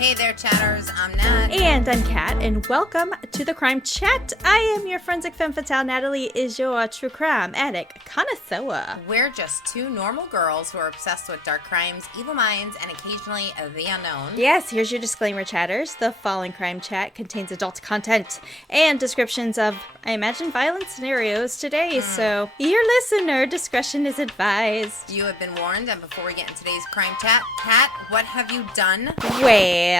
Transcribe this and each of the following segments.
Hey there, chatters. I'm Nat. And I'm Kat, and welcome to the Crime Chat. I am your forensic femme fatale. Natalie is your true crime addict connoisseur. We're just two normal girls who are obsessed with dark crimes, evil minds, and occasionally the unknown. Yes, here's your disclaimer, chatters. The following Crime Chat contains adult content and descriptions of, I imagine, violent scenarios today, so your listener discretion is advised. You have been warned, and before we get into today's Crime Chat, Kat, what have you done? Well,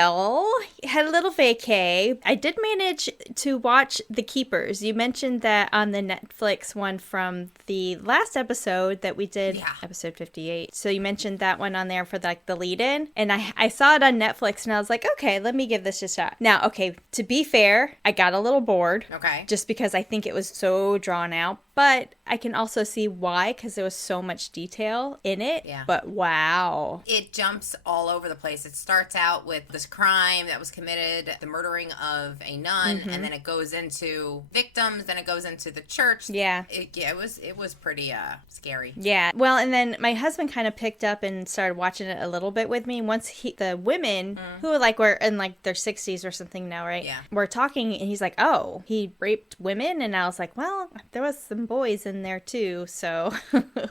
had a little vacay. I did manage to watch The Keepers. You mentioned that on the Netflix one from the last episode that we did, episode 58. So you mentioned that one on there for the lead-in, and I saw it on Netflix, and I was like, okay, let me give this a shot. Now, okay, to be fair, I got a little bored. Okay. Just because I think it was so drawn out. But I can also see why, because there was so much detail in it. Yeah. But wow. It jumps all over the place. It starts out with this crime that was committed, the murdering of a nun, and then it goes into victims, then it goes into the church. Yeah. It was pretty scary. Yeah. Well, and then my husband kind of picked up and started watching it a little bit with me. Once the women, who were in their 60s or something now, right? Yeah. Were talking, and he's like, oh, he raped women? And I was like, well, there was some boys in there too, so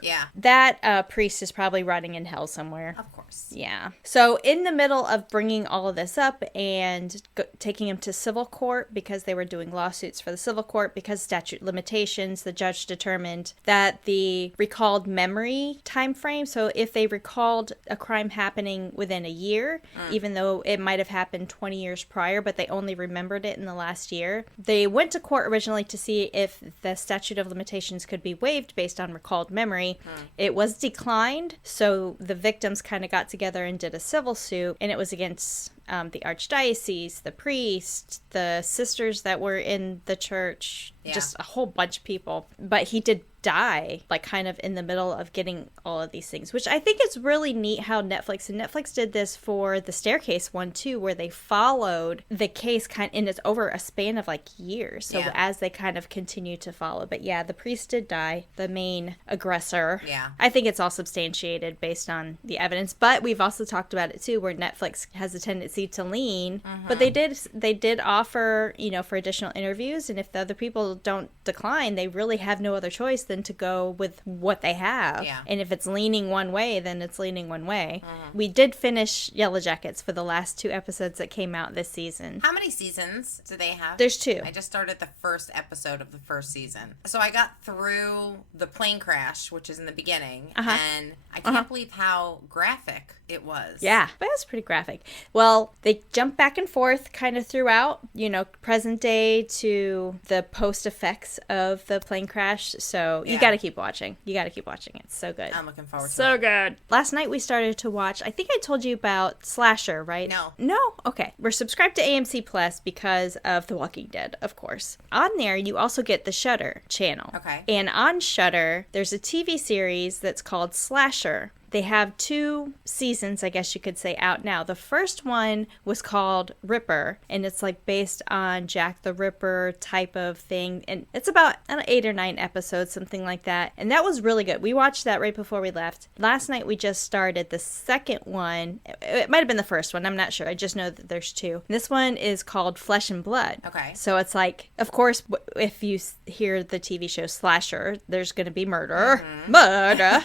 Yeah. That priest is probably rotting in hell somewhere. Of course. Yeah. So in the middle of bringing all of this up and taking him to civil court because they were doing lawsuits for the civil court because statute limitations, the judge determined that the recalled memory time frame, so if they recalled a crime happening within a year, even though it might have happened 20 years prior, but they only remembered it in the last year, they went to court originally to see if the statute of limitations could be waived based on recalled memory. It was declined, so the victims kind of got together and did a civil suit, and it was against the archdiocese, the priest, the sisters that were in the church, just a whole bunch of people. But he did die, kind of in the middle of getting all of these things, which I think is really neat how Netflix did this for the Staircase one too, where they followed the case and it's over a span of years. So as they kind of continue to follow. But yeah, the priest did die, the main aggressor. Yeah. I think it's all substantiated based on the evidence, but we've also talked about it too, where Netflix has a tendency to lean, but they did offer, for additional interviews, and if the other people don't decline, they really have no other choice than to go with what they have. Yeah. And if it's leaning one way, then it's leaning one way. We did finish Yellow Jackets for the last 2 episodes that came out this season. How many seasons do they have? There's 2. I just started the first episode of the first season. So I got through the plane crash, which is in the beginning, and I can't believe how graphic it was. Yeah, but it was pretty graphic. Well, they jump back and forth kind of throughout, present day to the post effects of the plane crash. So you got to keep watching. It's so good. I'm looking forward to it. So good. Last night we started to watch, I think I told you about Slasher, right? No. No? Okay. We're subscribed to AMC Plus because of The Walking Dead, of course. On there, you also get the Shudder channel. Okay. And on Shudder, there's a TV series that's called Slasher. They have 2 seasons, I guess you could say, out now. The first one was called Ripper, and it's based on Jack the Ripper type of thing. And it's about 8 or 9 episodes, something like that. And that was really good. We watched that right before we left. Last night we just started the second one. It might have been the first one. I'm not sure. I just know that there's 2. This one is called Flesh and Blood. Okay. So it's of course, if you hear the TV show Slasher, there's going to be murder. Murder.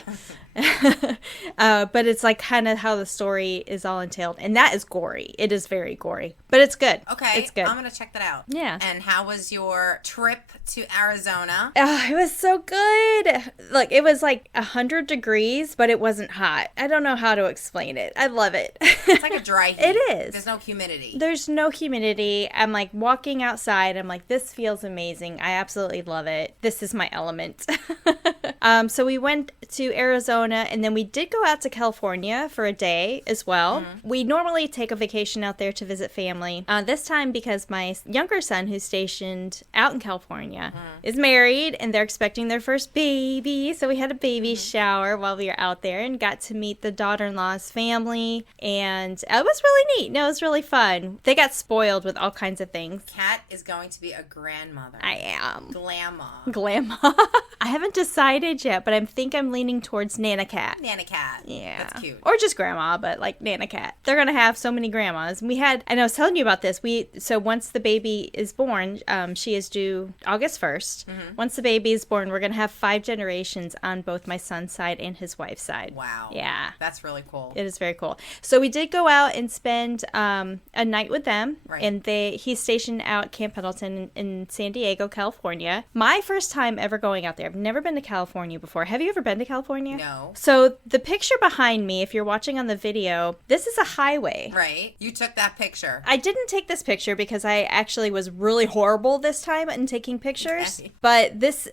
But it's kind of how the story is all entailed, and that is gory. It is very gory, but it's good. Okay, it's good. I'm gonna check that out. Yeah. And how was your trip to Arizona? It was so good. Look, it was 100 degrees, but it wasn't hot. I don't know how to explain it. I love it. It's like a dry heat. It is. There's no humidity. There's no humidity. I'm walking outside. I'm this feels amazing. I absolutely love it. This is my element. So we went to Arizona, and then we did go out to California for a day as well. We normally take a vacation out there to visit family. This time, because my younger son, who's stationed out in California, is married, and they're expecting their first baby. So we had a baby shower while we were out there and got to meet the daughter-in-law's family. And it was really neat. No, it was really fun. They got spoiled with all kinds of things. Kat is going to be a grandmother. I am. Grandma. Grandma. I haven't decided age yet, but I think I'm leaning towards Nana Cat. Nana Cat. Yeah. That's cute. Or just grandma, but like Nana Cat. They're going to have so many grandmas. And I was telling you about this. So once the baby is born, she is due August 1st. Mm-hmm. Once the baby is born, we're going to have 5 generations on both my son's side and his wife's side. Wow. Yeah. That's really cool. It is very cool. So we did go out and spend a night with them. Right. And he's stationed out at Camp Pendleton in San Diego, California. My first time ever going out there. I've never been to California before. Have you ever been to California? No. So the picture behind me, if you're watching on the video, this is a highway. Right. You took that picture. I didn't take this picture because I actually was really horrible this time in taking pictures. Okay. But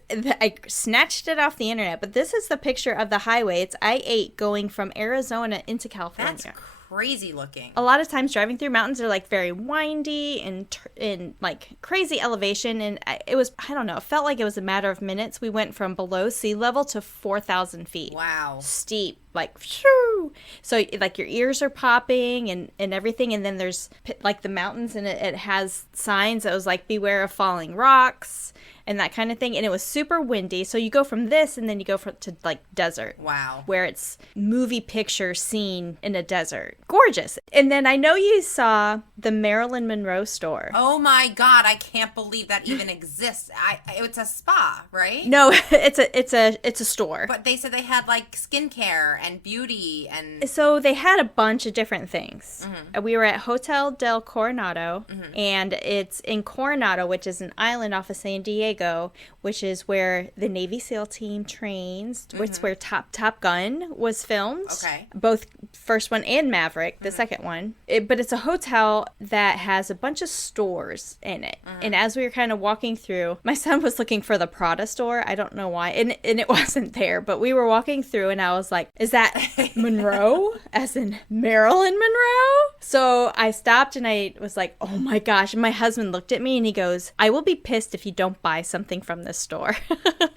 I snatched it off the internet. But this is the picture of the highway. It's I-8 going from Arizona into California. That's crazy looking. A lot of times driving through mountains are like very windy and like crazy elevation, and I don't know, it felt like it was a matter of minutes. We went from below sea level to 4,000 feet. Wow. Steep, like shoo. So like your ears are popping and everything, and then there's like the mountains, and it has signs that was like beware of falling rocks and that kind of thing, and it was super windy. So you go from this and then you go to like desert. Wow. Where it's movie picture scene in a desert. Gorgeous. And then I know you saw the Marilyn Monroe store. Oh my God, I can't believe that even exists. It's a spa, right? No, it's a store. But they said they had like skincare and beauty and... So they had a bunch of different things. Mm-hmm. We were at Hotel del Coronado, mm-hmm. and it's in Coronado, which is an island off of San Diego, which is where the Navy SEAL team trains. Mm-hmm. It's where Top Gun was filmed. Okay. Both first one and Maverick, the mm-hmm. second one. But it's a hotel that has a bunch of stores in it. Mm-hmm. And as we were kind of walking through, my son was looking for the Prada store. I don't know why. And it wasn't there. But we were walking through and I was like, is that Monroe? As in Marilyn Monroe? So I stopped and I was like, oh my gosh. And my husband looked at me and he goes, I will be pissed if you don't buy something from this store.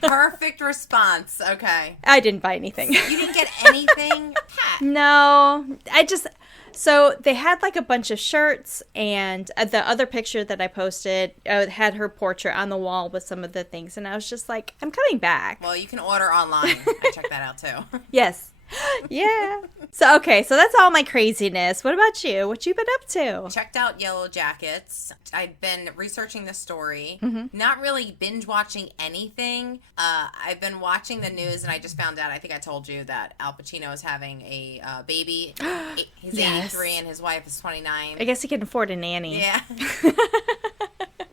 Perfect response. Okay. I didn't buy anything. You didn't get anything? No. So they had like a bunch of shirts, and the other picture that I posted had her portrait on the wall with some of the things, and I was just like, I'm coming back. Well, you can order online. I checked that out too. Yes. Yeah. So that's all my craziness. What about you? What you been up to? Checked out Yellow Jackets. I've been researching the story. Mm-hmm. Not really binge watching anything. I've been watching the news, and I just found out, I think I told you, that Al Pacino is having a baby. He's Yes. 83 and his wife is 29. I guess he can afford a nanny. Yeah.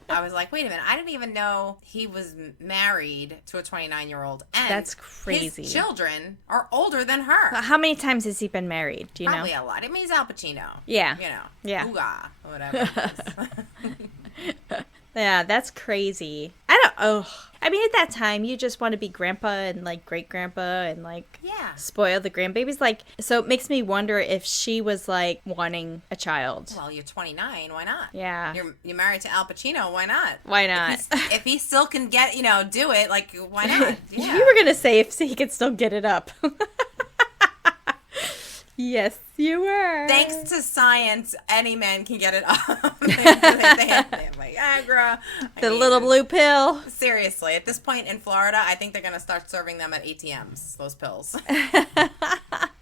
I was like, wait a minute, I didn't even know he was married to a 29-year-old. And that's crazy. His children are older than her. How many times has he been married? Do you know? Probably a lot. I mean, he's Al Pacino. Yeah. You know. Yeah. Ooga, whatever. Yeah, that's crazy. I mean, at that time, you just want to be grandpa and, like, great-grandpa and, like, spoil the grandbabies. Like, so it makes me wonder if she was, like, wanting a child. Well, you're 29. Why not? Yeah. You're married to Al Pacino. Why not? Why not? If he still can get, do it, like, why not? Yeah. You were going to say if he could still get it up. Yes, you were. Thanks to science, any man can get it up. they have Viagra. The little blue pill. Seriously, at this point in Florida, I think they're going to start serving them at ATMs, those pills.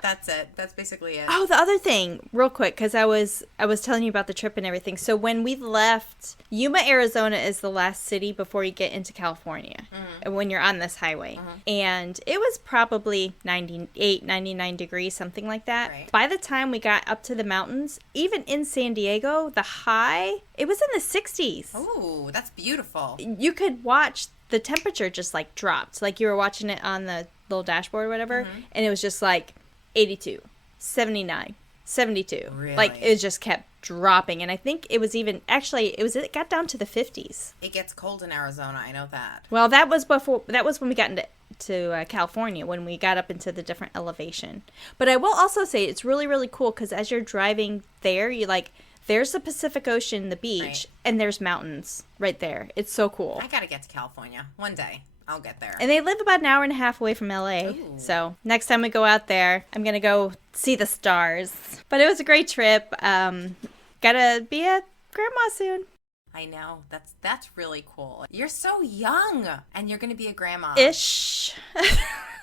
That's it. That's basically it. Oh, the other thing, real quick, because I was telling you about the trip and everything. So when we left, Yuma, Arizona is the last city before you get into California, mm-hmm. when you're on this highway. Mm-hmm. And it was probably 98, 99 degrees, something like that. Right. By the time we got up to the mountains, even in San Diego, the high, it was in the 60s. Ooh, that's beautiful. You could watch the temperature just like dropped. Like you were watching it on the little dashboard or whatever, mm-hmm. and it was just like 82, 79, 72. Really? Like it just kept dropping. And I think it was even, it got down to the 50s. It gets cold in Arizona, I know that. Well, that was when we got into California, when we got up into the different elevation. But I will also say it's really, really cool because as you're driving there, you like, there's the Pacific Ocean, the beach, right. and there's mountains right there. It's so cool. I gotta get to California one day. I'll get there. And they live about an hour and a half away from LA. Ooh. So next time we go out there, I'm going to go see the stars. But it was a great trip. Gotta be a grandma soon. I know. That's really cool. You're so young, and you're going to be a grandma. Ish.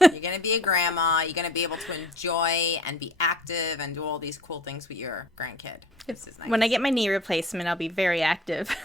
You're going to be a grandma. You're going to be able to enjoy and be active and do all these cool things with your grandkid. This is nice. When I get my knee replacement, I'll be very active.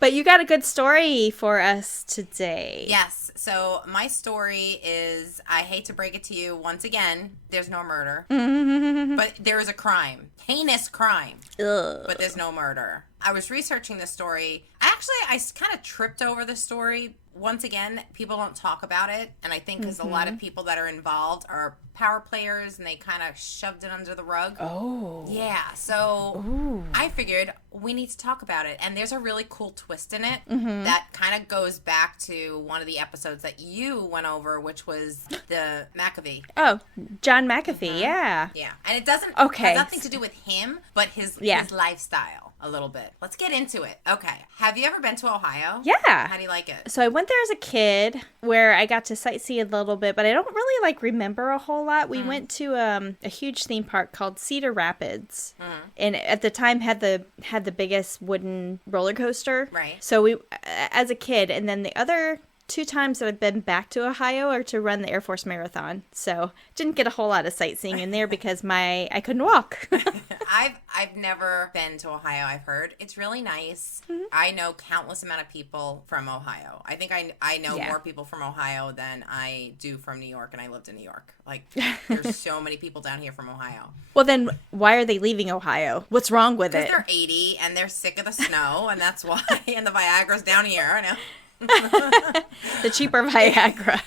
But you got a good story for us today. Yes. So my story is, I hate to break it to you once again, there's no murder. But there is a crime. Heinous crime. Ugh. But there's no murder. I was researching this story. I kind of tripped over the story. Once again, people don't talk about it. And I think because a lot of people that are involved are power players and they kind of shoved it under the rug. Oh. Yeah. So I figured we need to talk about it. And there's a really cool twist in it that kind of goes back to one of the episodes that you went over, which was the McAfee. Oh, John McAfee. Yeah. Yeah. And it doesn't have nothing to do with him, but his lifestyle. A little bit. Let's get into it. Okay. Have you ever been to Ohio? Yeah. How do you like it? So I went there as a kid where I got to sightsee a little bit, but I don't really remember a whole lot. We went to a huge theme park called Cedar Rapids. And at the time had the biggest wooden roller coaster. Right. So we as a kid, and then the other 2 times that I've been back to Ohio are to run the Air Force Marathon. So didn't get a whole lot of sightseeing in there because I couldn't walk. I've never been to Ohio. I've heard it's really nice. I know countless amount of people from Ohio. I think I know more people from Ohio than I do from New York, and I lived in New York. Like, there's so many people down here from Ohio. Well, then why are they leaving Ohio? What's wrong with it? Because they're 80 and they're sick of the snow, and that's why. And the Viagra's down here. I know. The cheaper Viagra.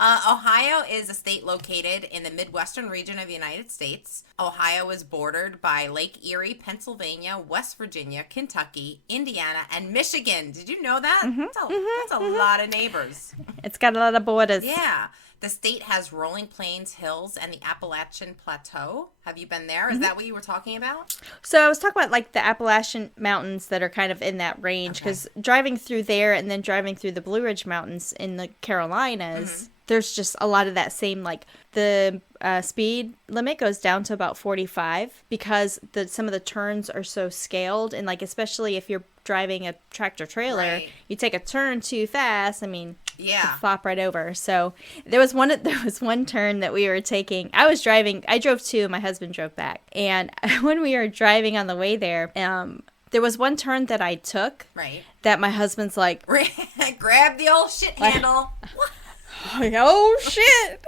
Ohio is a state located in the Midwestern region of the United States. Ohio is bordered by Lake Erie, Pennsylvania, West Virginia, Kentucky, Indiana, and Michigan. Did you know that? That's a lot of neighbors. It's got a lot of borders. Yeah. The state has rolling plains, hills, and the Appalachian Plateau. Have you been there? Is that what you were talking about? So I was talking about the Appalachian Mountains that are kind of in that range, because driving through there and then driving through the Blue Ridge Mountains in the Carolinas, there's just a lot of that same, the speed limit goes down to about 45 because some of the turns are so scaled, and especially if you're driving a tractor trailer, you take a turn too fast, flop right over. So there was one turn that we were taking. I drove 2, my husband drove back. And when we were driving on the way there, there was one turn that I took that my husband's like, grab the old shit handle. Oh shit.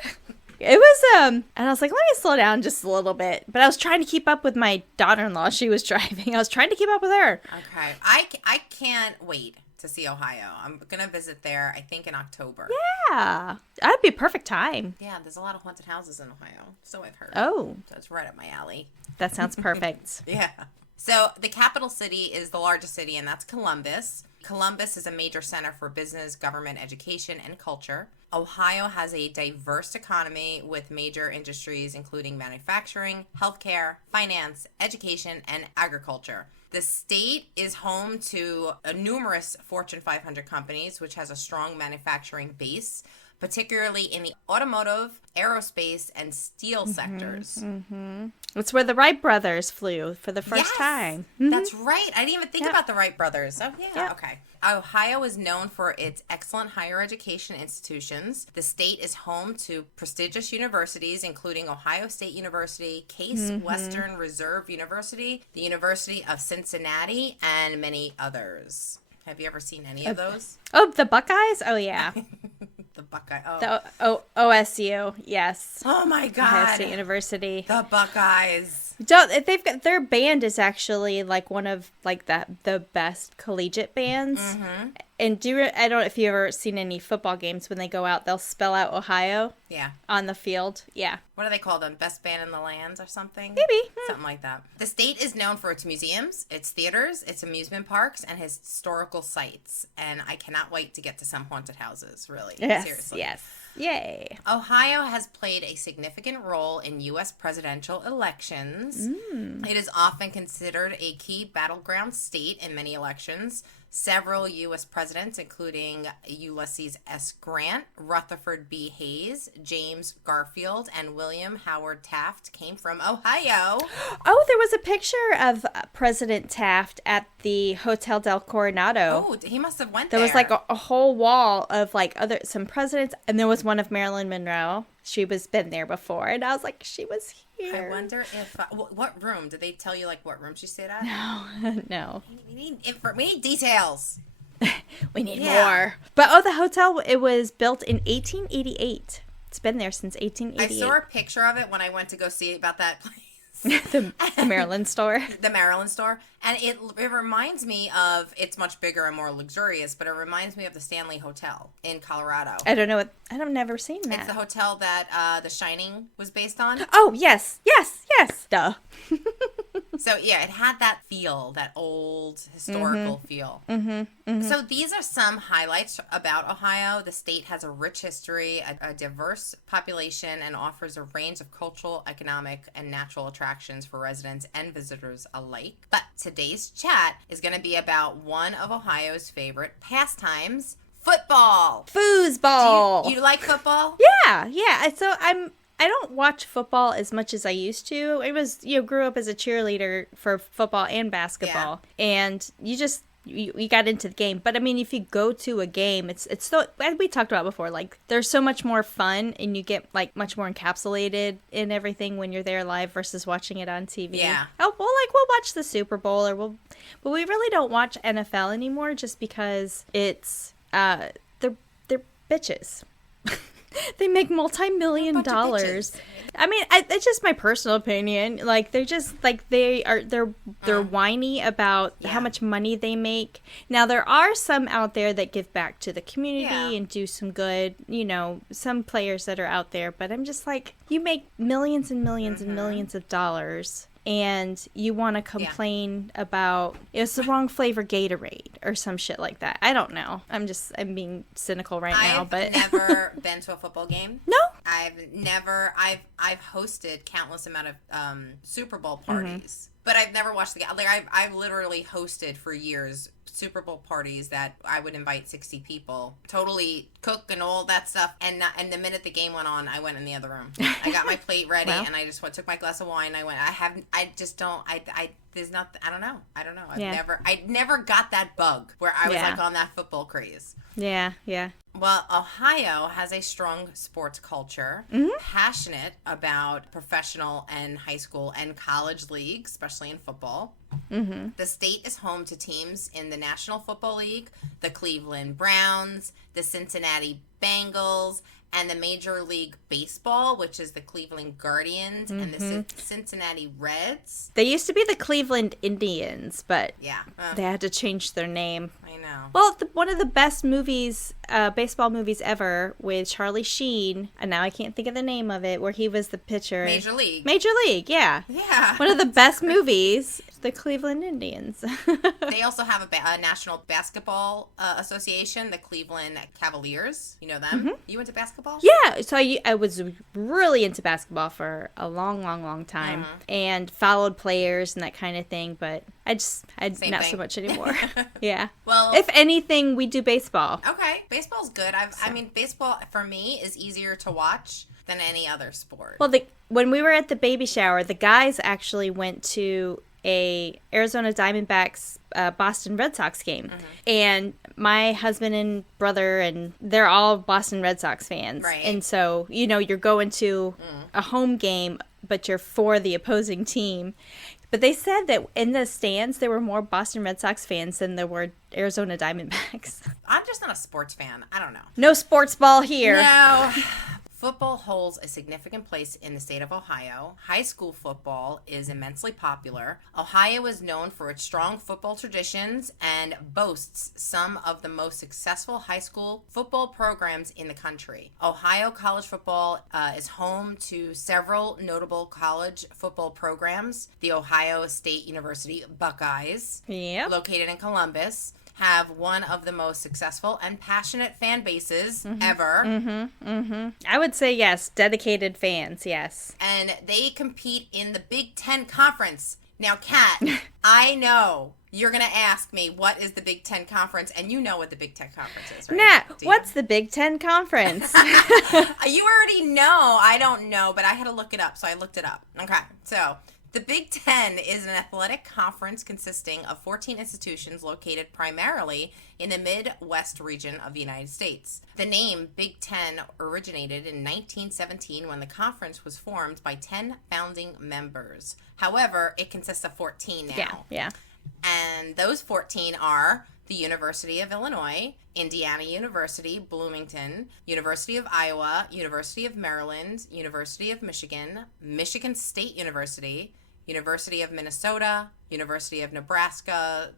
It was, and I was like, let me slow down just a little bit. But I was trying to keep up with my daughter-in-law. She was driving. I was trying to keep up with her. Okay. I can't wait to see Ohio. I'm going to visit there, I think, in October. Yeah. That'd be a perfect time. Yeah, there's a lot of haunted houses in Ohio. So I've heard. Oh. So it's right up my alley. That sounds perfect. Yeah. So the capital city is the largest city, and that's Columbus. Columbus is a major center for business, government, education, and culture. Ohio has a diverse economy with major industries including manufacturing, healthcare, finance, education, and agriculture. The state is home to numerous Fortune 500 companies, which has a strong manufacturing base, particularly in the automotive, aerospace, and steel sectors. It's where the Wright brothers flew for the first time. That's right. I didn't even think about the Wright brothers. Oh, yeah. Okay. Ohio is known for its excellent higher education institutions. The state is home to prestigious universities, including Ohio State University, Case Western Reserve University, the University of Cincinnati, and many others. Have you ever seen any of those? Oh, the Buckeyes? Oh, yeah. The Buckeye. Oh. The OSU, yes. Oh, my God. Ohio State University. The Buckeyes. Their band is actually one of the best collegiate bands. And I don't know if you ever seen any football games when they go out, they'll spell out Ohio. Yeah. On the field. Yeah. What do they call them? Best band in the land or something? Maybe. Something like that. The state is known for its museums, its theaters, its amusement parks, and historical sites. And I cannot wait to get to some haunted houses, really. Yes. Seriously. Yes. Yay. Ohio has played a significant role in U.S. presidential elections. It is often considered a key battleground state in many elections. Several U.S. presidents, including Ulysses S. Grant, Rutherford B. Hayes, James Garfield, and William Howard Taft, came from Ohio. Oh, there was a picture of President Taft at the Hotel del Coronado. Oh, he must have went there. There was like a whole wall of like some presidents, and there was one of Marilyn Monroe. She was been there before, and I was like, she was here. I wonder if what room did they tell you? Like what room she stayed at? No. We need details. We need more. But the hotel, it was built in 1888. It's been there since 1888. I saw a picture of it when I went to go see about that place. the Maryland store. The Maryland store. And it reminds me of, it's much bigger and more luxurious, but it reminds me of the Stanley Hotel in Colorado. I don't know what, I've never seen that. It's the hotel that The Shining was based on. Oh, yes. Duh. So, yeah, it had that feel, that old historical feel. So these are some highlights about Ohio. The state has a rich history, a diverse population, and offers a range of cultural, economic, and natural attractions for residents and visitors alike. But today's chat is going to be about one of Ohio's favorite pastimes, football. Foosball. Do you like football? Yeah. So I don't watch football as much as I used to. I was, grew up as a cheerleader for football and basketball. Yeah. And you got into the game. But I mean, if you go to a game, it's so, as we talked about before, like there's so much more fun and you get like much more encapsulated in everything when you're there live versus watching it on TV. Yeah. Oh, well, like we'll watch the Super Bowl but we really don't watch NFL anymore just because it's, they're bitches. They make multi-million dollars. I mean, it's just my personal opinion. Like they're just like they're whiny about how much money they make. Now there are some out there that give back to the community and do some good. Some players that are out there, but I'm just like, you make millions and millions and millions of dollars. And you want to complain about it's the wrong flavor Gatorade or some shit like that. I don't know. I'm being cynical now, but I've never been to a football game. No, I've hosted countless amount of Super Bowl parties, but I've never watched the game. Like I've literally hosted for years Super Bowl parties that I would invite 60 people, totally cook and all that stuff. And the minute the game went on, I went in the other room. I got my plate ready and I just took my glass of wine. I don't know. I never got that bug where I was like on that football craze. Yeah. Well, Ohio has a strong sports culture, passionate about professional and high school and college leagues, especially in football. Mm-hmm. The state is home to teams in the National Football League, the Cleveland Browns, the Cincinnati Bengals, and the Major League Baseball, which is the Cleveland Guardians and the Cincinnati Reds. They used to be the Cleveland Indians, but they had to change their name. I know. Well, one of the best movies, baseball movies ever, with Charlie Sheen, and now I can't think of the name of it, where he was the pitcher. Major League, yeah. Yeah. One of the best movies, the Cleveland Indians. They also have a National Basketball Association, the Cleveland Cavaliers. You know them? Mm-hmm. You went to basketball? Yeah, so I was really into basketball for a long time and followed players and that kind of thing, but I not so much anymore. Yeah. Well, if anything, we do baseball. Okay, baseball's good. I mean, baseball for me is easier to watch than any other sport. Well, when we were at the baby shower, the guys actually went to a Arizona Diamondbacks Boston Red Sox game. And my husband and brother, and they're all Boston Red Sox fans. Right. And so, you're going to a home game, but you're for the opposing team. But they said that in the stands, there were more Boston Red Sox fans than there were Arizona Diamondbacks. I'm just not a sports fan. I don't know. No sports ball here. No. Football holds a significant place in the state of Ohio. High school football is immensely popular. Ohio is known for its strong football traditions and boasts some of the most successful high school football programs in the country. Ohio college football is home to several notable college football programs. The Ohio State University Buckeyes, located in Columbus, have one of the most successful and passionate fan bases ever. I would say yes, dedicated fans, yes. And they compete in the Big Ten Conference. Now, Kat, I know You're going to ask me, what is the Big Ten Conference? And you know what the Big Ten Conference is, right? Nat, what's the Big Ten Conference? You already know. I don't know, but I had to look it up, so I looked it up. Okay, so the Big Ten is an athletic conference consisting of 14 institutions located primarily in the Midwest region of the United States. The name Big Ten originated in 1917 when the conference was formed by 10 founding members. However, it consists of 14 now. Yeah. And those 14 are the University of Illinois, Indiana University, Bloomington, University of Iowa, University of Maryland, University of Michigan, Michigan State University, University of Minnesota, University of Nebraska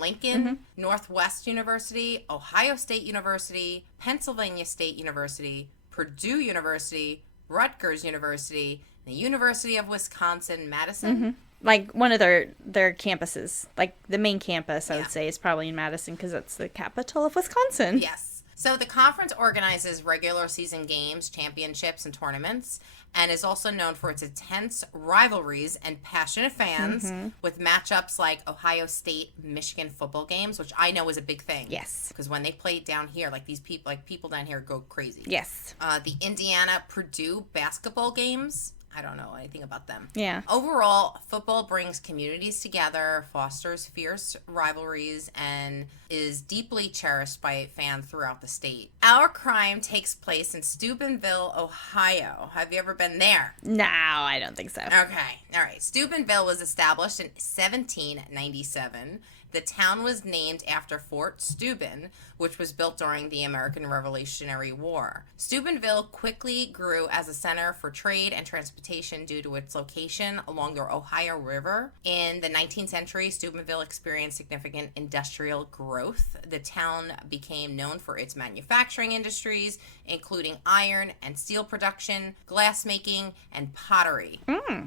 Lincoln, Northwest University, Ohio State University, Pennsylvania State University, Purdue University, Rutgers University, the University of Wisconsin-Madison. Like one of their campuses, like the main campus, I would say, is probably in Madison because it's the capital of Wisconsin. Yes. So the conference organizes regular season games, championships, and tournaments, and is also known for its intense rivalries and passionate fans with matchups like Ohio State-Michigan football games, which I know is a big thing. Yes. Because when they play down here, like these people, people down here go crazy. Yes. The Indiana-Purdue basketball games. I don't know anything about them. Yeah. Overall, football brings communities together, fosters fierce rivalries, and is deeply cherished by fans throughout the state. Our crime takes place in Steubenville, Ohio. Have you ever been there? No, I don't think so. Okay. All right. Steubenville was established in 1797. The town was named after Fort Steuben, which was built during the American Revolutionary War. Steubenville quickly grew as a center for trade and transportation due to its location along the Ohio River. In the 19th century, Steubenville experienced significant industrial growth. The town became known for its manufacturing industries, including iron and steel production, glassmaking, and pottery.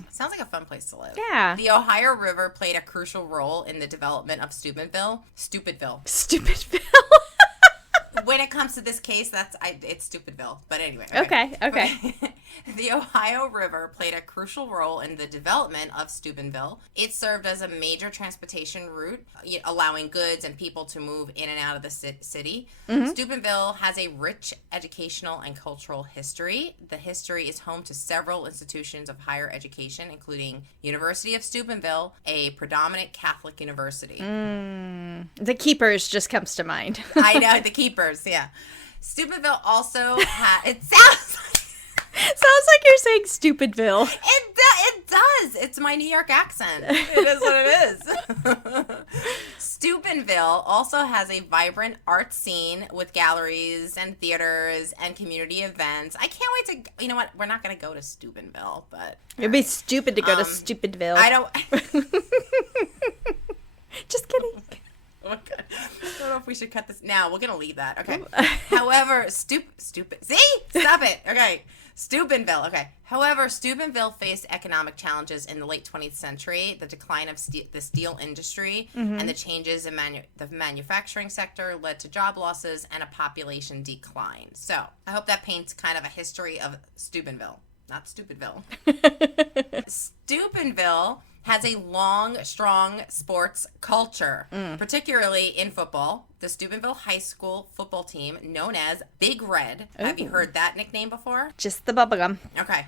Sounds like a fun place to live. Yeah. The Ohio River played a crucial role in the development of Steubenville. When it comes to this case, it's Steubenville. But anyway. Okay. The Ohio River played a crucial role in the development of Steubenville. It served as a major transportation route, allowing goods and people to move in and out of the city. Steubenville has a rich educational and cultural history. The history is home to several institutions of higher education, including University of Steubenville, a predominant Catholic university. The Keepers just comes to mind. I know, the Keepers, yeah. Steubenville also it sounds like you're saying Stupidville. It does. It's my New York accent. It is what it is. Steubenville also has a vibrant art scene with galleries and theaters and community events. I can't wait to, you know what, we're not going to go to Steubenville, but. It'd be stupid to go to Stupidville. I don't. Just kidding. Oh my God. I don't know if we should cut this. Now, we're going to leave that. Okay. However, stupid. See? Stop it. Okay. Steubenville. Okay. However, Steubenville faced economic challenges in the late 20th century. The decline of the steel industry and the changes in the manufacturing sector led to job losses and a population decline. So, I hope that paints kind of a history of Steubenville. Not Stupidville. Steubenville has a long, strong sports culture, particularly in football. The Steubenville High School football team, known as Big Red. Ooh. Have you heard that nickname before? Just the bubblegum. Okay.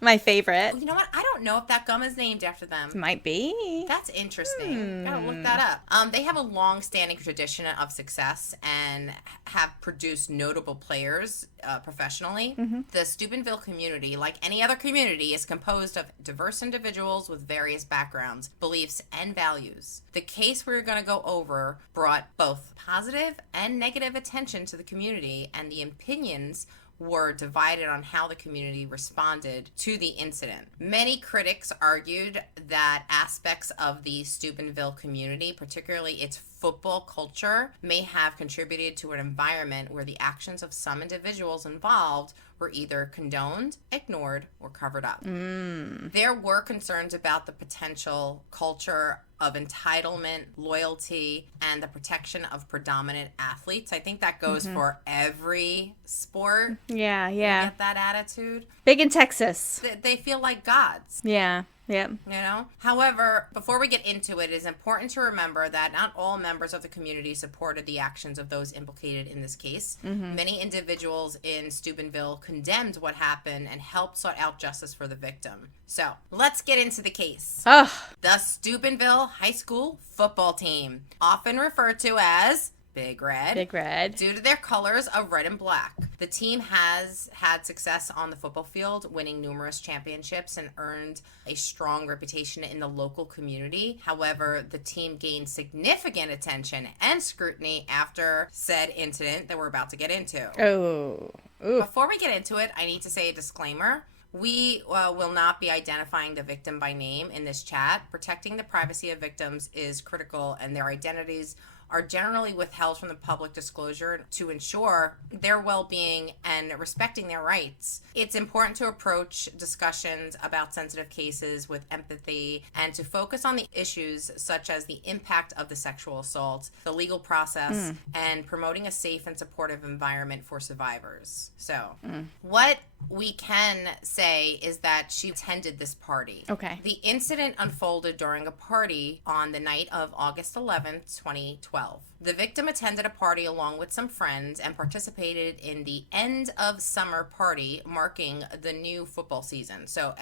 My favorite. You know what? I don't know if that gum is named after them. Might be. That's interesting. Gotta look that up. They have a long-standing tradition of success and have produced notable players professionally. The Steubenville community, like any other community, is composed of diverse individuals with various backgrounds, beliefs, and values. The case we're going to go over brought both positive and negative attention to the community, and the opinions were divided on how the community responded to the incident. Many critics argued that aspects of the Steubenville community, particularly its football culture, may have contributed to an environment where the actions of some individuals involved were either condoned, ignored, or covered up. There were concerns about the potential culture of entitlement, loyalty, and the protection of predominant athletes. I think that goes for every sport. Yeah. You get that attitude. Big in Texas. They feel like gods. Yeah. Yeah. You know? However, before we get into it, it is important to remember that not all members of the community supported the actions of those implicated in this case. Many individuals in Steubenville condemned what happened and helped sort out justice for the victim. So, let's get into the case. Ugh. The Steubenville High School football team, often referred to as Big Red. Big Red. Due to their colors of red and black. The team has had success on the football field, winning numerous championships and earned a strong reputation in the local community. However, the team gained significant attention and scrutiny after said incident that we're about to get into. Oh. Ooh. Before we get into it, I need to say a disclaimer. We will not be identifying the victim by name in this chat. Protecting the privacy of victims is critical, and their identities are generally withheld from the public disclosure to ensure their well-being and respecting their rights. It's important to approach discussions about sensitive cases with empathy and to focus on the issues such as the impact of the sexual assault, the legal process, and promoting a safe and supportive environment for survivors. So, what we can say is that she attended this party. Okay. The incident unfolded during a party on the night of August 11th, 2012. The victim attended a party along with some friends and participated in the end of summer party marking the new football season. So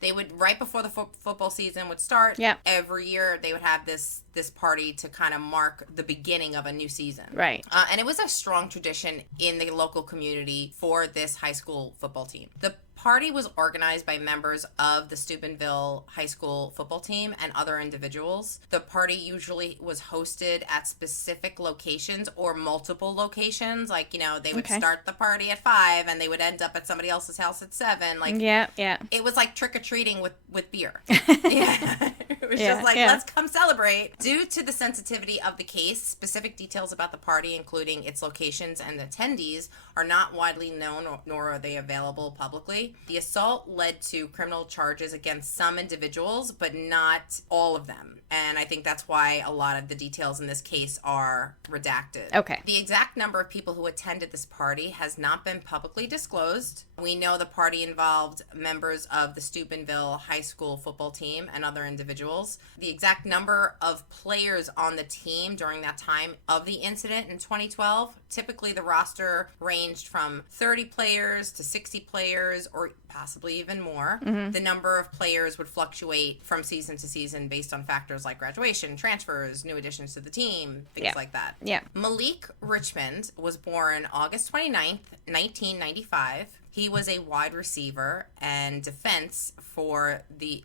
they would, right before the football season would start, every year they would have this party to kind of mark the beginning of a new season. Right. And it was a strong tradition in the local community for this high school football team. The party was organized by members of the Steubenville High School football team and other individuals. The party usually was hosted at specific locations or multiple locations. Like, they would start the party at 5 and they would end up at somebody else's house at 7. Like, it was like trick-or-treating with beer. It was just like, let's come celebrate. Due to the sensitivity of the case, specific details about the party, including its locations and attendees, are not widely known, nor are they available publicly. The assault led to criminal charges against some individuals, but not all of them. And I think that's why a lot of the details in this case are redacted. Okay. The exact number of people who attended this party has not been publicly disclosed. We know the party involved members of the Steubenville High School football team and other individuals. The exact number of players on the team during that time of the incident in 2012, typically the roster ranged from 30 players to 60 players or possibly even more. The number of players would fluctuate from season to season based on factors like graduation, transfers, new additions to the team, things like that. Yeah. Malik Richmond was born August 29th, 1995. He was a wide receiver and defense for the...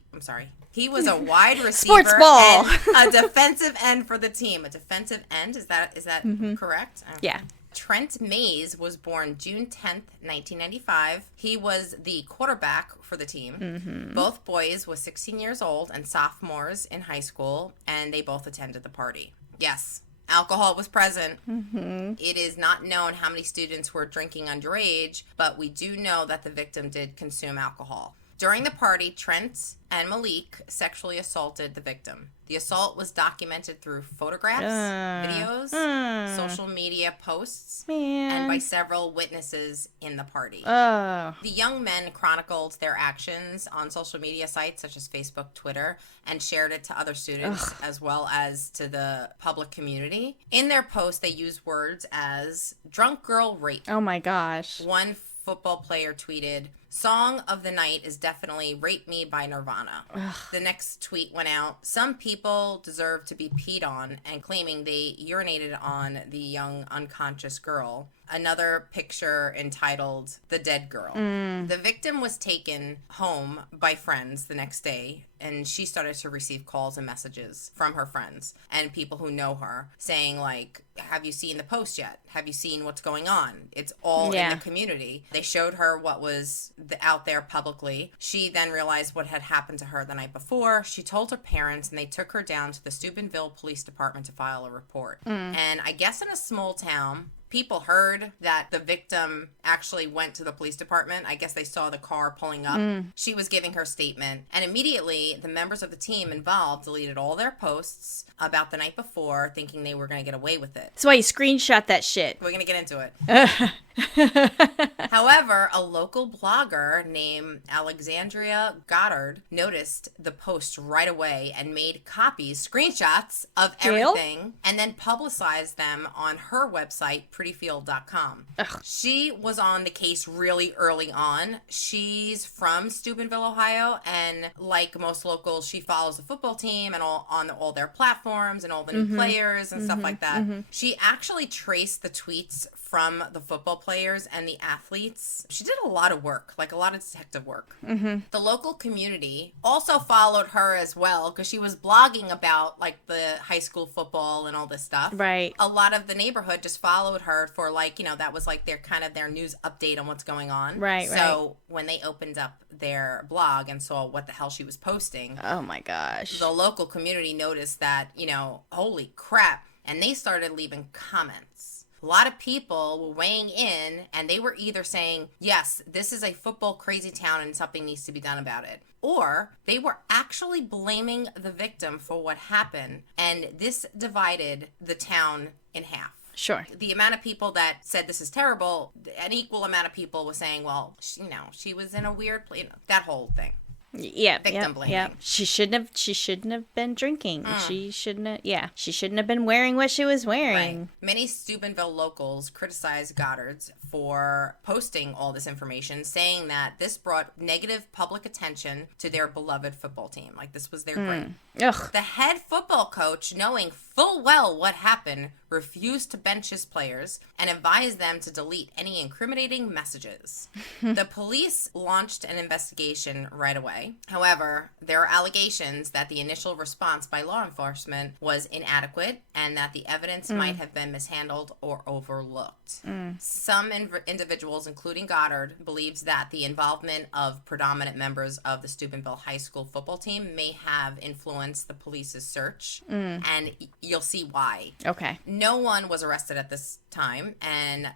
He was a wide receiver Sports ball. and a defensive end for the team. A defensive end? Is that correct? Yeah. Trent Mays was born June 10th, 1995. He was the quarterback for the team. Both boys were 16 years old and sophomores in high school, and they both attended the party. Yes, alcohol was present. It is not known how many students were drinking underage, but we do know that the victim did consume alcohol. During the party, Trent and Malik sexually assaulted the victim. The assault was documented through photographs, videos, social media posts, and by several witnesses in the party. The young men chronicled their actions on social media sites such as Facebook, Twitter, and shared it to other students as well as to the public community. In their posts, they used words as drunk girl rape. Oh my gosh. One football player tweeted, "Song of the night is definitely Rape Me by Nirvana." The next tweet went out, "Some people deserve to be peed on," and claiming they urinated on the young unconscious girl. Another picture entitled "The Dead Girl." The victim was taken home by friends the next day, and she started to receive calls and messages from her friends and people who know her saying like, "Have you seen the post yet? Have you seen what's going on?" It's all in the community. They showed her what was out there publicly. She then realized what had happened to her the night before. She told her parents, and they took her down to the Steubenville Police Department to file a report. And I guess in a small town, people heard that the victim actually went to the police department, I guess they saw the car pulling up. She was giving her statement, and immediately the members of the team involved deleted all their posts about the night before, thinking they were going to get away with it. That's why you screenshot that shit. We're going to get into it. However, a local blogger named Alexandria Goddard noticed the post right away and made copies, screenshots of everything, and then publicized them on her website, prettyfield.com. She was on the case really early on. She's from Steubenville, Ohio, and like most locals, she follows the football team and on all their platforms and all the new players and stuff like that. She actually traced the tweets from the football players and the athletes. She did a lot of work, like a lot of detective work. The local community also followed her as well because she was blogging about like the high school football and all this stuff. Right. A lot of the neighborhood just followed her for like, that was like their kind of their news update on what's going on. Right, So when they opened up their blog and saw what the hell she was posting. Oh my gosh. The local community noticed that, holy crap. And they started leaving comments. A lot of people were weighing in, and they were either saying, yes, this is a football crazy town and something needs to be done about it. Or they were actually blaming the victim for what happened. And this divided the town in half. Sure. The amount of people that said this is terrible, an equal amount of people was saying, well, she was in a weird place, that whole thing. Yeah, victim blaming. Yeah. She shouldn't have been drinking. She shouldn't have been wearing what she was wearing. Right. Many Steubenville locals criticized Goddard's for posting all this information, saying that this brought negative public attention to their beloved football team. Like this was their great. Ugh. The head football coach, knowing full well what happened, refused to bench his players and advised them to delete any incriminating messages. The police launched an investigation right away. However, there are allegations that the initial response by law enforcement was inadequate and that the evidence might have been mishandled or overlooked. Some individuals, including Goddard, believes that the involvement of predominant members of the Steubenville High School football team may have influenced the police's search, and you'll see why. Okay. No one was arrested at this time, and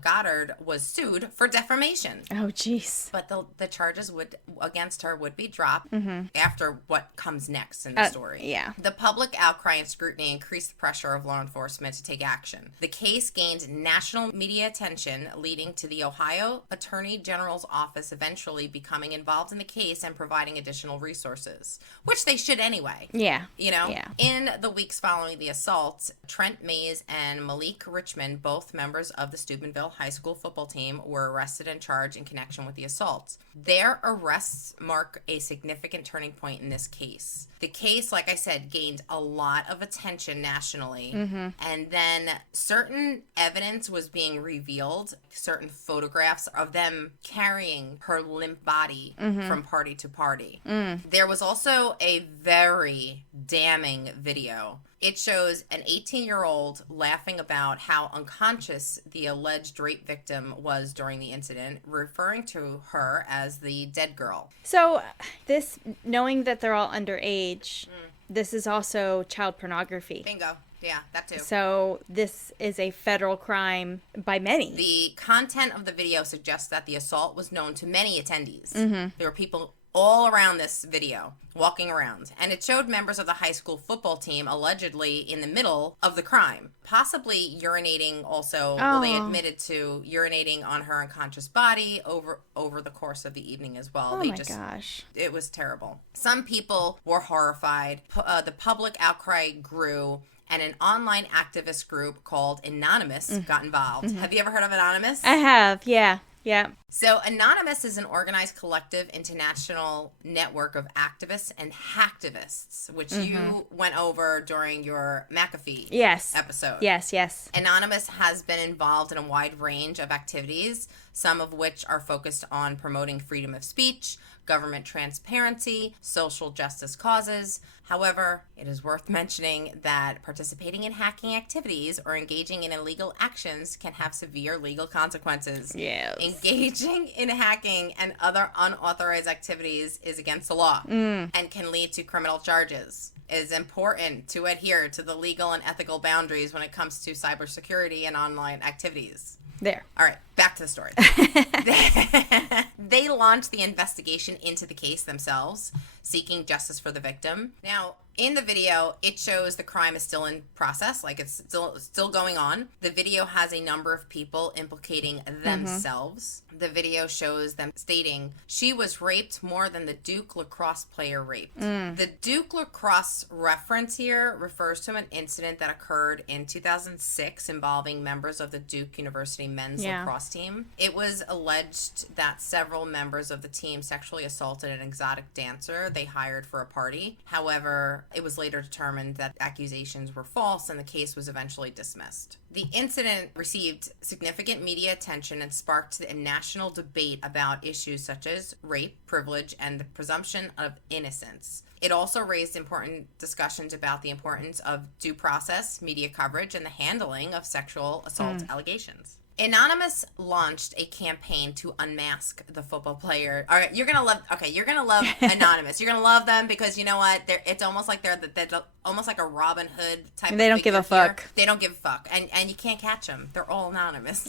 Goddard was sued for defamation. Oh, jeez. But the charges against her would be dropped after what comes next in the story. Yeah. The public outcry and scrutiny increased the pressure of law enforcement to take action. The case gained national media attention, leading to the Ohio Attorney General's office eventually becoming involved in the case and providing additional resources, which they should anyway. Yeah. Yeah. In the weeks following the assault, Trent Mays and Malik Richmond, both members of the Steubenville High School football team, were arrested and charged in connection with the assault. Their arrests mark a significant turning point in this case. The case, like I said, gained a lot of attention nationally, and then certain evidence was being revealed, certain photographs of them carrying her limp body from party to party. There was also a very damning video. It shows an 18-year-old laughing about how unconscious the alleged rape victim was during the incident, referring to her as the dead girl. So, this, knowing that they're all underage, this is also child pornography. Bingo. Yeah, that too. So, this is a federal crime by many. The content of the video suggests that the assault was known to many attendees. There were people all around this video, walking around. And it showed members of the high school football team allegedly in the middle of the crime, possibly urinating also. Well, they admitted to urinating on her unconscious body over the course of the evening as well. Oh, my gosh. It was terrible. Some people were horrified. The public outcry grew, and an online activist group called Anonymous got involved. Have you ever heard of Anonymous? I have, yeah. Yeah. So Anonymous is an organized collective international network of activists and hacktivists, which you went over during your McAfee episode. Yes. Anonymous has been involved in a wide range of activities some of which are focused on promoting freedom of speech, government transparency, social justice causes. However, it is worth mentioning that participating in hacking activities or engaging in illegal actions can have severe legal consequences. Yes. Engaging in hacking and other unauthorized activities is against the law and can lead to criminal charges. It is important to adhere to the legal and ethical boundaries when it comes to cybersecurity and online activities. There. All right, back to the story. They launched the investigation into the case themselves, seeking justice for the victim. Now, in the video, it shows the crime is still in process, like it's still going on. The video has a number of people implicating themselves. The video shows them stating, "She was raped more than the Duke lacrosse player raped." The Duke lacrosse reference here refers to an incident that occurred in 2006 involving members of the Duke University men's lacrosse team. It was alleged that several members of the team sexually assaulted an exotic dancer they hired for a party. However, it was later determined that accusations were false and the case was eventually dismissed. The incident received significant media attention and sparked a national debate about issues such as rape, privilege, and the presumption of innocence. It also raised important discussions about the importance of due process, media coverage, and the handling of sexual assault allegations. Anonymous launched a campaign to unmask the football player. All right, you're gonna love Anonymous. You're gonna love them because you know what? It's almost like they're almost like a Robin Hood type. They don't give a fuck. They don't give a fuck, and you can't catch them. They're all anonymous.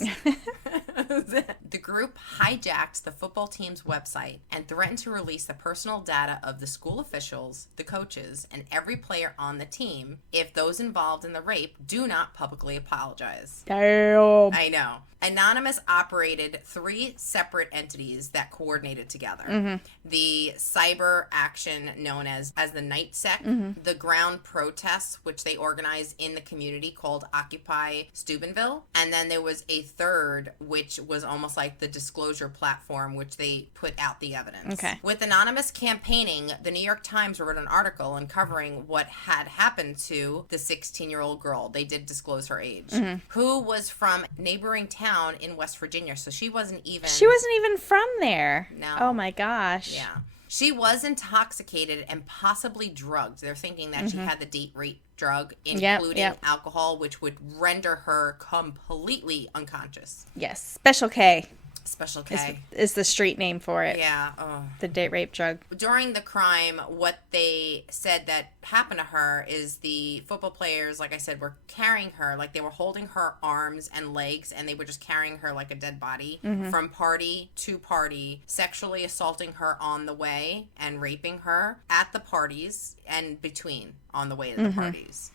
The group hijacked the football team's website and threatened to release the personal data of the school officials, the coaches, and every player on the team if those involved in the rape do not publicly apologize. Damn. I know. Anonymous operated 3 separate entities that coordinated together. The cyber action known as the NightSec, the ground protests, which they organized in the community called Occupy Steubenville, and then there was a third, which was almost like the disclosure platform, which they put out the evidence. Okay. With Anonymous campaigning, the New York Times wrote an article uncovering what had happened to the 16-year-old girl. They did disclose her age, who was from neighboring town in West Virginia, so she wasn't even from there. No. Oh my gosh. Yeah. She was intoxicated and possibly drugged. They're thinking that she had the date rape drug, including alcohol, which would render her completely unconscious. Yes. Special K. Special K. Is the street name for it. Yeah. Oh. The date rape drug. During the crime, what they said that happened to her is the football players, like I said, were carrying her, like they were holding her arms and legs, and they were just carrying her like a dead body from party to party, sexually assaulting her on the way and raping her at the parties and between on the way to the parties.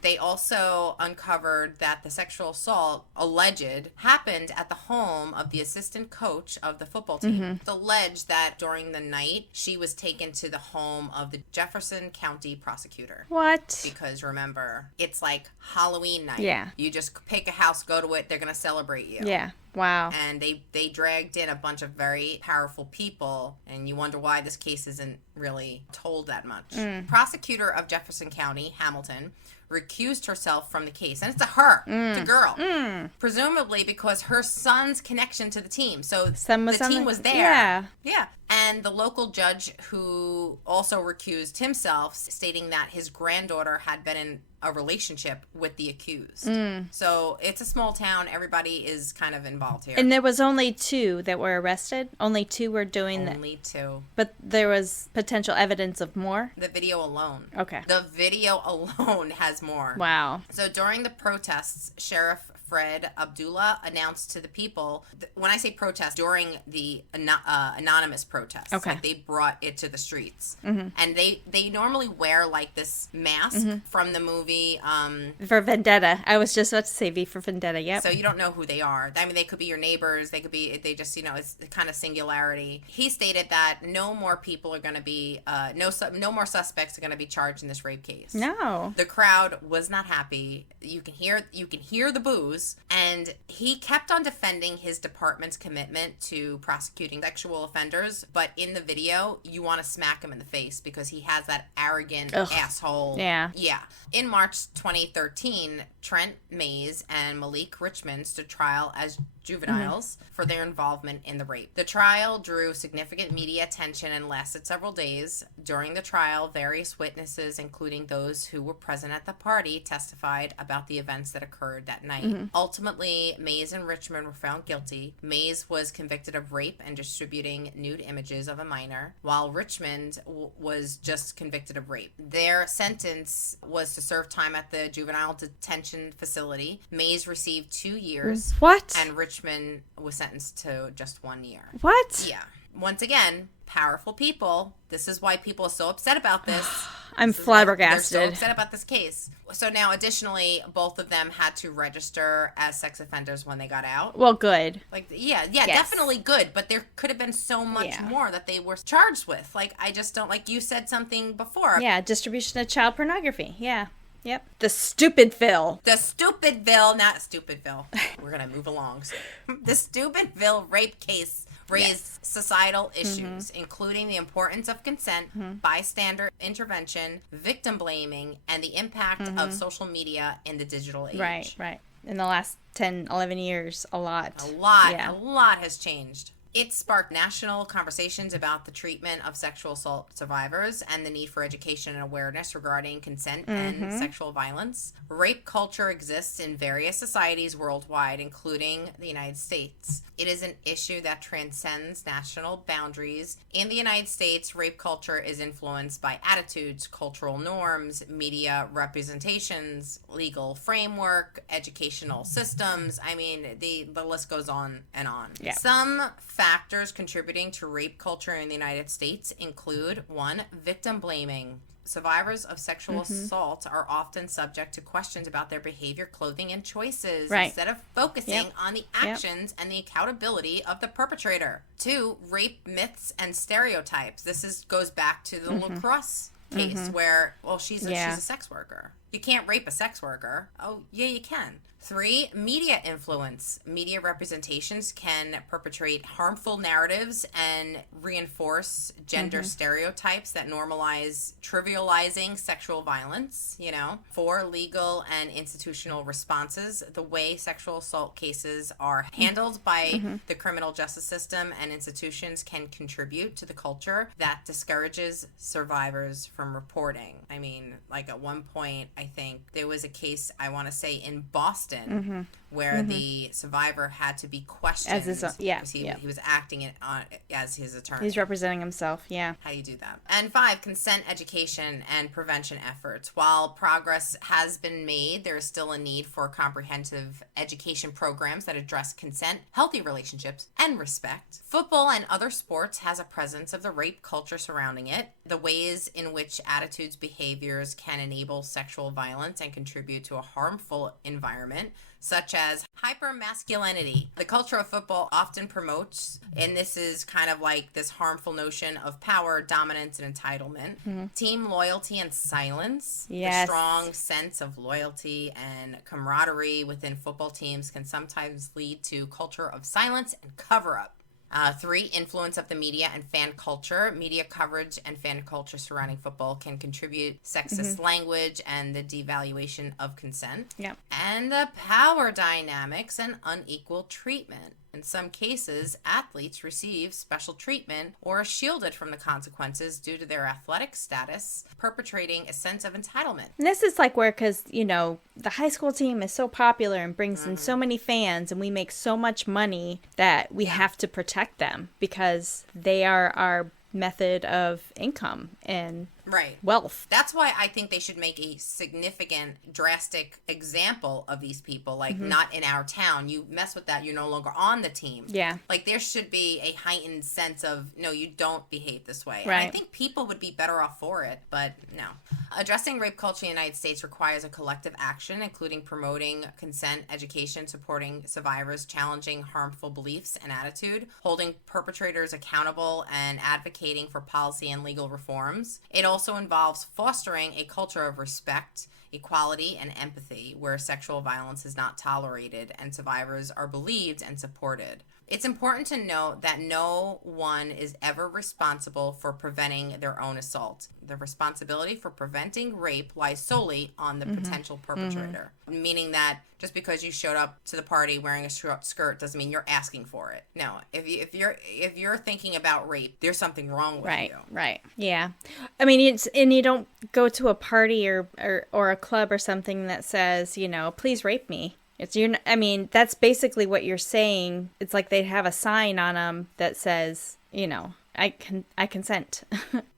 They also uncovered that the sexual assault alleged happened at the home of the assistant coach of the football team. It's alleged that during the night she was taken to the home of the Jefferson County prosecutor. What? Because remember, it's like Halloween night. Yeah. You just pick a house, go to it, they're going to celebrate you. Yeah. Wow. And they dragged in a bunch of very powerful people, and you wonder why this case isn't really told that much. Prosecutor of Jefferson County, Hamilton, recused herself from the case. And it's it's a girl. Presumably because her son's connection to the team. So the team was there. Yeah. Yeah. And the local judge who also recused himself, stating that his granddaughter had been in a relationship with the accused. So it's a small town. Everybody is kind of involved here. And there was only 2 that were arrested? Only 2 were doing that? Only 2. But there was potential evidence of more? The video alone. Okay. The video alone has more. Wow. So during the protests, Sheriff Fred Abdullah announced to the people, when I say protest, during the anonymous protests, like they brought it to the streets. And they normally wear like this mask from the movie For Vendetta. I was just about to say V for Vendetta, yep. So you don't know who they are. I mean, they could be your neighbors. They just, it's kind of singularity. He stated that no more people are going to be, no more suspects are going to be charged in this rape case. No. The crowd was not happy. You can hear the boos. And he kept on defending his department's commitment to prosecuting sexual offenders. But in the video, you want to smack him in the face because he has that arrogant asshole. Yeah. Yeah. In March 2013, Trent Mays and Malik Richmond stood trial as juveniles for their involvement in the rape. The trial drew significant media attention and lasted several days. During the trial, various witnesses, including those who were present at the party, testified about the events that occurred that night. Ultimately, Mays and Richmond were found guilty. Mays was convicted of rape and distributing nude images of a minor, while Richmond was just convicted of rape. Their sentence was to serve time at the juvenile detention facility. Mays received 2 years. What? And Richmond was sentenced to just 1 year. What? Yeah. Once again, powerful people. This is why people are so upset about this. I'm flabbergasted. They're so upset about this case. So now, additionally, both of them had to register as sex offenders when they got out. Well, good. Like, yeah, definitely good. But there could have been so much more that they were charged with. Like, I just don't, like you said something before. Yeah, distribution of child pornography. Yeah. Yep. The Steubenville. The Steubenville, not Stupidville. We're going to move along. So. The Steubenville rape case raised societal issues, including the importance of consent, bystander intervention, victim blaming, and the impact of social media in the digital age. Right. In the last 10, 11 years, a lot. A lot has changed. It sparked national conversations about the treatment of sexual assault survivors and the need for education and awareness regarding consent and sexual violence. Rape culture exists in various societies worldwide, including the United States. It is an issue that transcends national boundaries. In the United States, rape culture is influenced by attitudes, cultural norms, media representations, legal framework, educational systems. I mean, the list goes on and on. Yeah. Some factors contributing to rape culture in the United States include 1, victim blaming. Survivors of sexual assault are often subject to questions about their behavior, clothing, and choices instead of focusing on the actions and the accountability of the perpetrator. 2, rape myths and stereotypes. This goes back to the lacrosse case where, well, she's a sex worker. You can't rape a sex worker. Oh, yeah, you can. 3, media influence. Media representations can perpetrate harmful narratives and reinforce gender stereotypes that normalize trivializing sexual violence, 4, legal and institutional responses. The way sexual assault cases are handled by the criminal justice system and institutions can contribute to the culture that discourages survivors from reporting. I mean, like at one point, I think there was a case, I want to say in Boston, where the survivor had to be questioned as his, he was acting as his attorney. He's representing himself. Yeah. How do you do that? And 5, consent education and prevention efforts. While progress has been made, there is still a need for comprehensive education programs that address consent, healthy relationships, and respect. Football and other sports has a presence of the rape culture surrounding it. The ways in which attitudes, behaviors can enable sexual violence and contribute to a harmful environment, such as hypermasculinity. The culture of football often promotes, and this is kind of like this harmful notion of power, dominance, and entitlement. Team loyalty and silence. Yes. The strong sense of loyalty and camaraderie within football teams can sometimes lead to culture of silence and cover-up. 3, influence of the media and fan culture. Media coverage and fan culture surrounding football can contribute sexist language and the devaluation of consent. Yep. And the power dynamics and unequal treatment. In some cases, athletes receive special treatment or are shielded from the consequences due to their athletic status, perpetrating a sense of entitlement. And this is like where, because, the high school team is so popular and brings in so many fans and we make so much money that we have to protect them because they are our method of income and wealth. That's why I think they should make a significant, drastic example of these people. Like, not in our town. You mess with that, you're no longer on the team. Yeah. Like, there should be a heightened sense of, no, you don't behave this way. Right. And I think people would be better off for it, but no. Addressing rape culture in the United States requires a collective action, including promoting consent, education, supporting survivors, challenging harmful beliefs and attitude, holding perpetrators accountable, and advocating for policy and legal reforms. It also involves fostering a culture of respect, equality, and empathy where sexual violence is not tolerated and survivors are believed and supported. It's important to note that no one is ever responsible for preventing their own assault. The responsibility for preventing rape lies solely on the potential perpetrator, meaning that just because you showed up to the party wearing a short skirt doesn't mean you're asking for it. No, if you're thinking about rape, there's something wrong with you. Right. Yeah. I mean, and you don't go to a party or a club or something that says, please rape me. I mean, that's basically what you're saying. It's like they have a sign on them that says, I consent.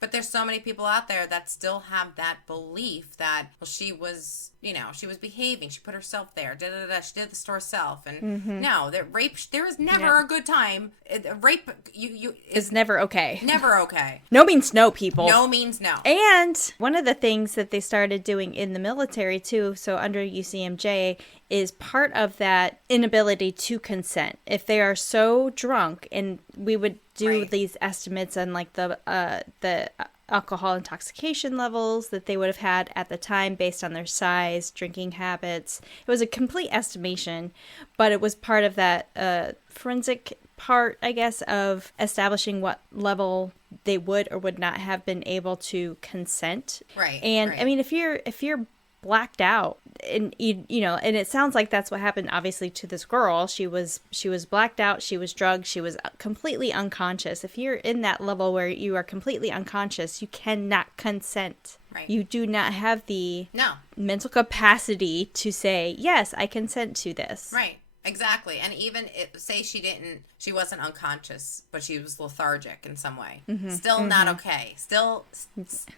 But there's so many people out there that still have that belief that, well, she was behaving. She put herself there. She did this to herself. And no, that rape, there is never a good time. Rape, is never okay. Never okay. No means no, people. No means no. And one of the things that they started doing in the military, too, so under UCMJ, is part of that inability to consent. If they are so drunk, and we would do these estimates on like the alcohol intoxication levels that they would have had at the time based on their size, drinking habits. It was a complete estimation, but it was part of that forensic part, I guess, of establishing what level they would or would not have been able to consent. Right. And I mean, if you're blacked out, and and it sounds like that's what happened obviously to this girl. She was blacked out, she was drugged, she was completely unconscious. If you're in that level where you are completely unconscious, you cannot consent. Right. You do not have the mental capacity to say, yes, I consent to this. Right. Exactly. And even say she wasn't unconscious, but she was lethargic in some way. Still not okay. Still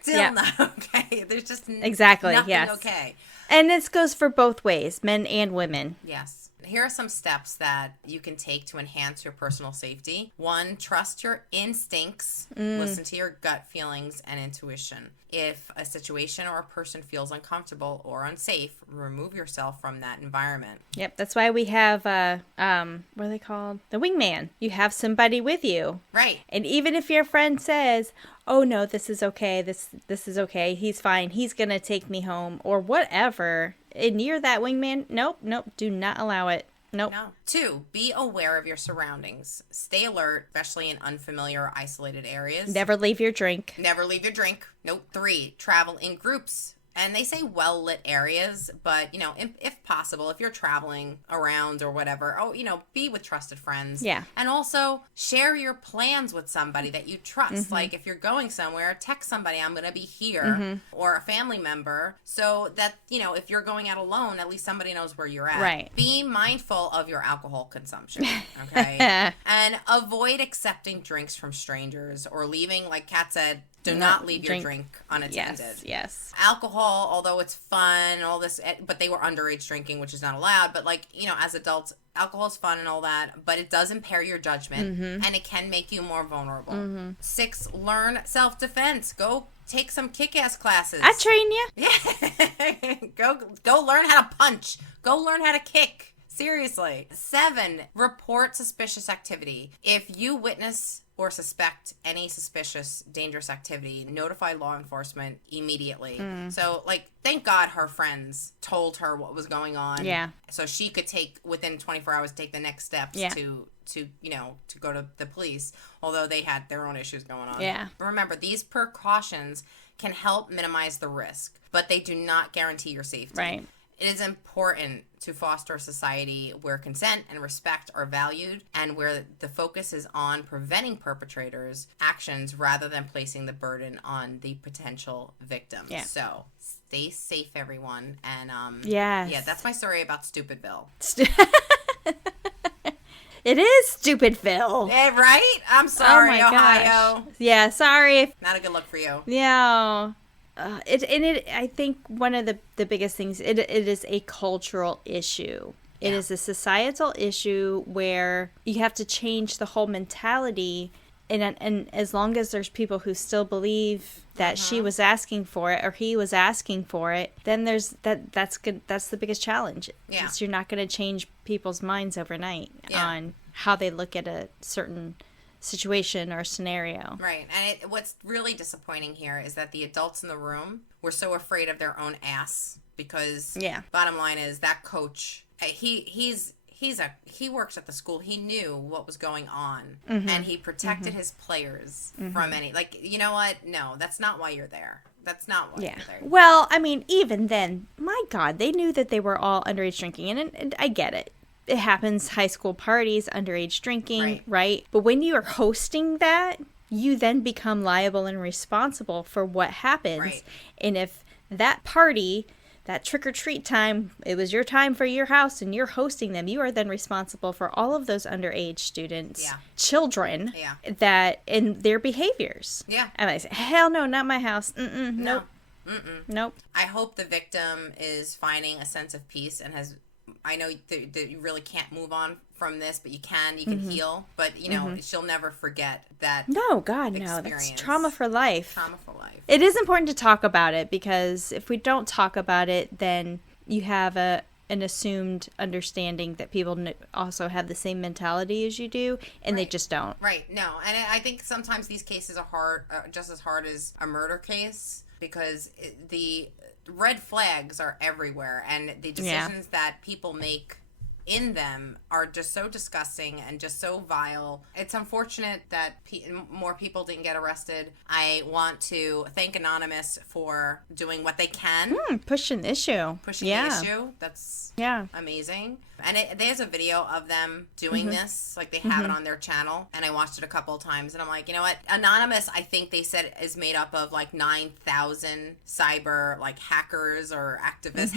not okay. There's just nothing okay. And this goes for both ways, men and women. Yes. Here are some steps that you can take to enhance your personal safety. 1, trust your instincts. Listen to your gut feelings and intuition. If a situation or a person feels uncomfortable or unsafe, remove yourself from that environment. Yep, that's why we have, what are they called? The wingman. You have somebody with you. Right. And even if your friend says, oh no, this is okay, this is okay, he's fine, he's going to take me home, or whatever, and you're that wingman, nope, do not allow it. Nope. No. 2, be aware of your surroundings. Stay alert, especially in unfamiliar or isolated areas. Never leave your drink. Nope. 3, travel in groups. And they say well-lit areas, but, if possible, if you're traveling around or whatever, be with trusted friends. Yeah. And also share your plans with somebody that you trust. Like if you're going somewhere, text somebody, I'm going to be here, or a family member, so that, if you're going out alone, at least somebody knows where you're at. Right. Be mindful of your alcohol consumption, okay? And avoid accepting drinks from strangers or leaving, like Kat said, do not leave your drink unattended. Yes. Alcohol, although it's fun, all this, but they were underage drinking, which is not allowed. But as adults, alcohol is fun and all that, but it does impair your judgment, and it can make you more vulnerable. 6, learn self-defense. Go take some kick-ass classes. I train you. Yeah. Go learn how to punch. Go learn how to kick. Seriously. 7, report suspicious activity. If you witness or suspect any suspicious, dangerous activity, notify law enforcement immediately. So, thank God her friends told her what was going on. Yeah. So she could within 24 hours, take the next steps to go to the police, although they had their own issues going on. Yeah. But remember, these precautions can help minimize the risk, but they do not guarantee your safety. Right. It is important to foster a society where consent and respect are valued and where the focus is on preventing perpetrators' actions rather than placing the burden on the potential victims. Yeah. So stay safe, everyone. And that's my story about Steubenville. It is Stupidville. Right? I'm sorry, oh my Ohio. Gosh. Yeah, sorry. Not a good look for you. Yeah. I think one of the biggest things, it is a cultural issue. It is a societal issue where you have to change the whole mentality. And as long as there's people who still believe that she was asking for it or he was asking for it, then that's good. That's the biggest challenge. Yeah. You're not going to change people's minds overnight on how they look at a certain situation or scenario. Right. And what's really disappointing here is that the adults in the room were so afraid of their own ass because bottom line is that coach, he's he works at the school. He knew what was going on, and he protected his players from any, like, you know what? No, that's not why you're there. That's not why you're there. Well, I mean, even then, my God, they knew that they were all underage drinking, and I get it. It happens, high school parties, underage drinking, right? But when you are hosting that, you then become liable and responsible for what happens. Right. And if that party, that trick-or-treat time, it was your time for your house and you're hosting them, you are then responsible for all of those underage students, children, that in their behaviors. Yeah. And I say, hell no, not my house. Nope. Nope. I hope the victim is finding a sense of peace and has, I know that you really can't move on from this, but you can heal. But, you know, she'll never forget that. No, God, no. That's trauma for life. Trauma for life. It is important to talk about it, because if we don't talk about it, then you have an assumed understanding that people also have the same mentality as you do, and they just don't. Right. No. And I think sometimes these cases are hard, just as hard as a murder case, because the red flags are everywhere, and the decisions that people make in them are just so disgusting and just so vile. It's unfortunate that more people didn't get arrested. I want to thank Anonymous for doing what they can. Pushing the issue. Pushing the issue. That's amazing. And there's a video of them doing this. Like, they have it on their channel. And I watched it a couple of times. And I'm like, you know what? Anonymous, I think they said, is made up of like 9,000 cyber, like, hackers or activists.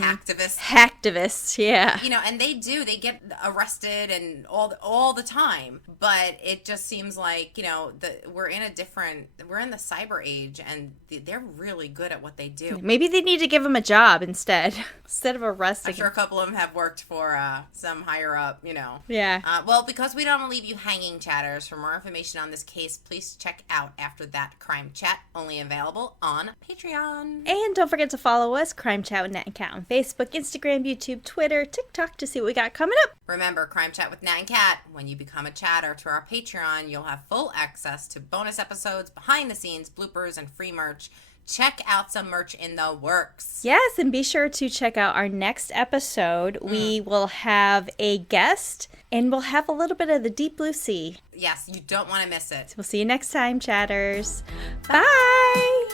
Hacktivists, yeah. You know, and they get arrested and all the time. But it just seems like, you know, we're in the cyber age, and they're really good at what they do. Maybe they need to give them a job instead of arresting. I'm sure a couple of them have worked for some higher up, you know. Yeah. Well, because we don't want to leave you hanging, chatters, for more information on this case, please check out After That Crime Chat, only available on Patreon. And don't forget to follow us, Crime Chat with Nat and Kat, on Facebook, Instagram, YouTube, Twitter, TikTok, to see what we got coming up. Remember, Crime Chat with Nat and Kat, when you become a chatter to our Patreon, you'll have full access to bonus episodes, behind the scenes, bloopers, and free merch. Check out some merch in the works. Yes, and be sure to check out our next episode. We will have a guest, and we'll have a little bit of the deep blue sea. Yes, you don't want to miss it. We'll see you next time, chatters. Bye!